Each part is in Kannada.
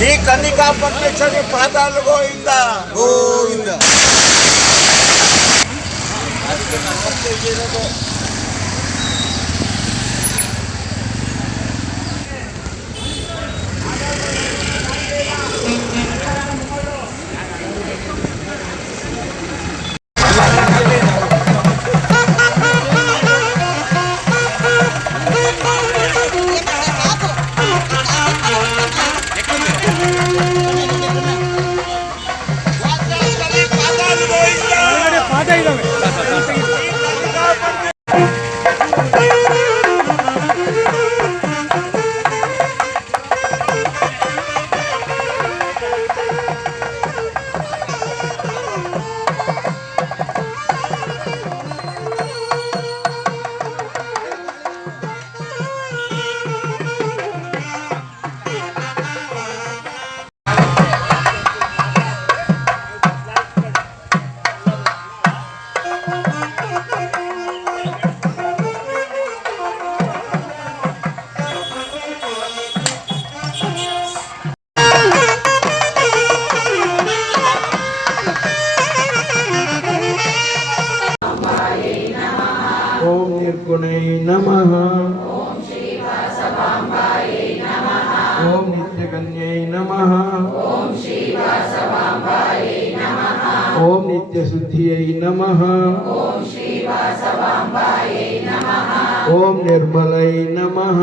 ಶ್ರೀ ಕನ್ನಿಕಾ ಪರಮೇಶ್ವರಿ ಪಾದಾಲು ಗೋವಿಂದ ಗೋವಿಂದ. ओम निर्गुणै नमः। ओम नित्यकन्यै नमः। ओम नित्यशुद्धियै नमः। ओम निर्मलै नमः।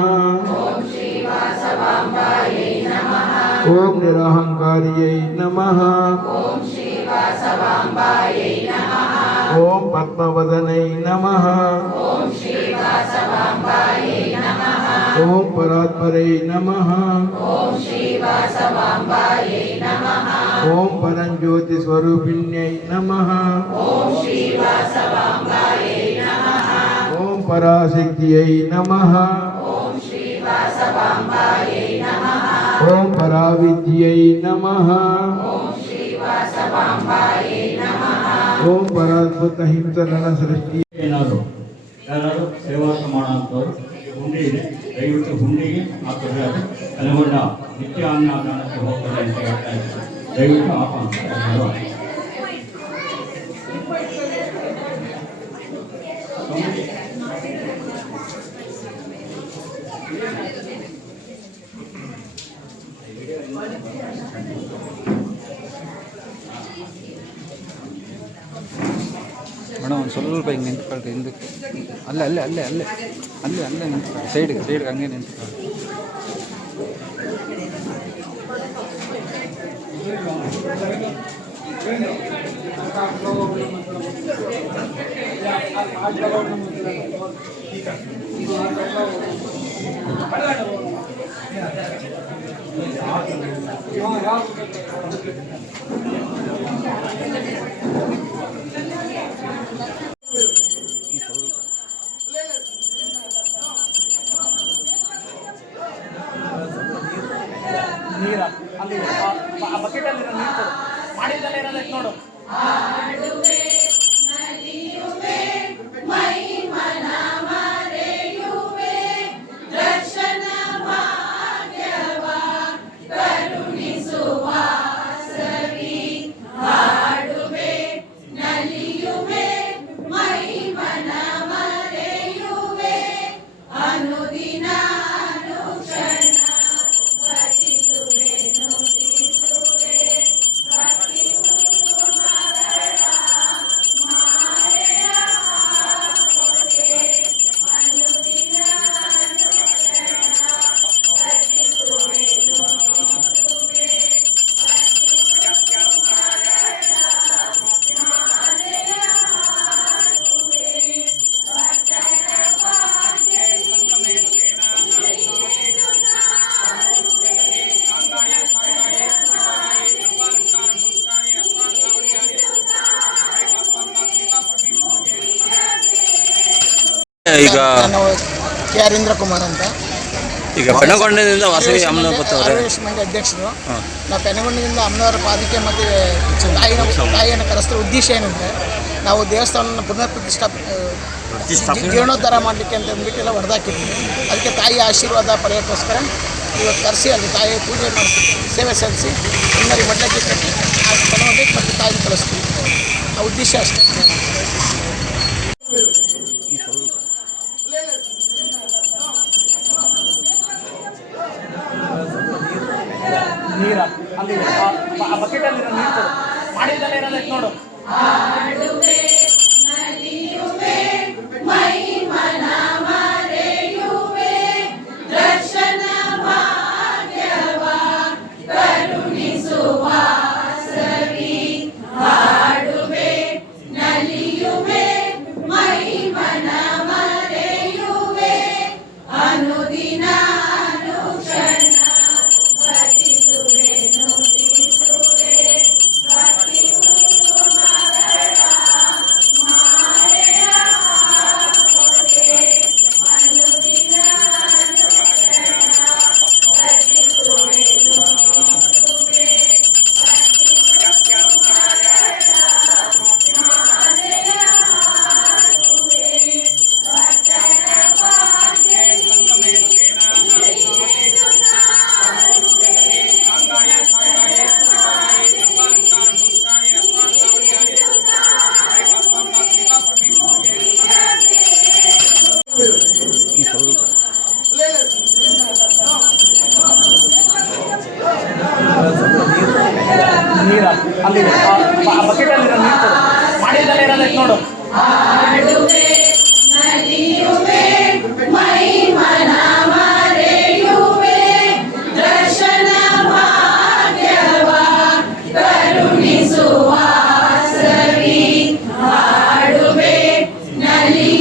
ओम निरहंकार्यै नमः। ओम पद्मवदनै नमः। ओम परात्परै नमः। ओम परंज्योति स्वरूपिण्यै नमः। ओम पराशक्तियै नमः। ओम पराविद्यै नमः। ओम परात्पत हिंसरण सृष्टि यारू ಸೇವಾಸ ಮಾಡೋಂಥವ್ರು ಹುಂಡಿ ಇದೆ, ದಯವಿಟ್ಟು ಹುಂಡಿಗೆ ಹಾಕಿದ್ರೆ ಅದು ಕಲಗೊಂಡ ನಿತ್ಯ ಅನ್ನದಾನಕ್ಕೆ ಹೋಗ್ತದೆ ಅಂತ ಹೇಳ್ತಾ ಇದ್ದಾರೆ. ದಯವಿಟ್ಟು ಹಾಕೋಣ. ಮೇಡಮ್ ಒಂದು ಸ್ವಲ್ಪ ಹಿಂಗೆ ನಿಂತ್ಕೊಳ್ರಿ ಹಿಂದಕ್ಕೆ. ಅಲ್ಲೇ ಅಲ್ಲೇ ಅಲ್ಲೇ ಅಲ್ಲೇ ಅಲ್ಲೇ ಅಲ್ಲೇ ನಿಂತ್ಕೊಳ್ಳಿ. ಸೈಡ್ಗೆ ಹಂಗೆ ನಿಂತ್ಕೊಳ್ಳಿ. ನೀರ ಅಲ್ಲಿ ಬಕೆಟಲ್ಲಿ ನೀರು ಕೊಡು. ಮಾಡಿದ್ದಲ್ಲ ಇರೋದಕ್ಕೆ ನೋಡು. ಈಗ ನಾನು ಕೆ.ಆರ್. ಇಂದ್ರಕುಮಾರ್ ಅಂತ ಈಗ ಪೆನಗೊಂಡದಿಂದ ವಾಸವಿ ಅಮ್ಮನವ್ರು ಮಂದಿ ಅಧ್ಯಕ್ಷರು. ನಾವು ಪೆನಗೊಂಡದಿಂದ ಅಮ್ಮನವರ ಪಾದಕ್ಕೆ ಮತ್ತು ತಾಯಿಯನ್ನು ಕರೆಸಿದ ಉದ್ದೇಶ ಏನಂದರೆ ನಾವು ದೇವಸ್ಥಾನವನ್ನು ಪುನರ್ ಜೀರ್ಣೋದ್ಧಾರ ಮಾಡಲಿಕ್ಕೆ ಅಂತ ಅಂದ್ಬಿಟ್ಟು ಎಲ್ಲ ಹೊಡೆದಾಕಿದ್ವಿ. ಅದಕ್ಕೆ ತಾಯಿಯ ಆಶೀರ್ವಾದ ಪಡೆಯೋಕ್ಕೋಸ್ಕರ ಇವತ್ತು ಕರೆಸಿ ಅಲ್ಲಿ ತಾಯಿ ಪೂಜೆ ಮಾಡಿಸಿ ಸೇವೆ ಸಲ್ಲಿಸಿ ಎಲ್ಲರಿಗೆ ಮಡ್ಲಕ್ಕೆ ಕಟ್ಟಿ ಆ ಪೆನಗೊಂಡಿಗೆ ಮತ್ತು ತಾಯಿಗೆ ಕಳಿಸ್ತೀವಿ. ಆ ಉದ್ದೇಶ ಅಷ್ಟೇ. ನೀರ ಅಲ್ಲಿ ಆ ಬಕೆಟಲ್ಲಿ ನೀರು ಕೊಡು. ಮಾಡಿದ್ದಲ್ಲ ಇರೋದಕ್ಕೆ ನೋಡು. ನೀರ ಅಲ್ಲಿ ಆ ಬಕೆಟಲ್ಲಿ ನೀರು ಕೊಡು. ಮಾಡಿದ್ದಲ್ಲ ಇರೋದಕ್ಕೆ ನೋಡು. ಕರುಣಿಸುವ ಸವಿ ಹಾಡುವೆ ನಲಿ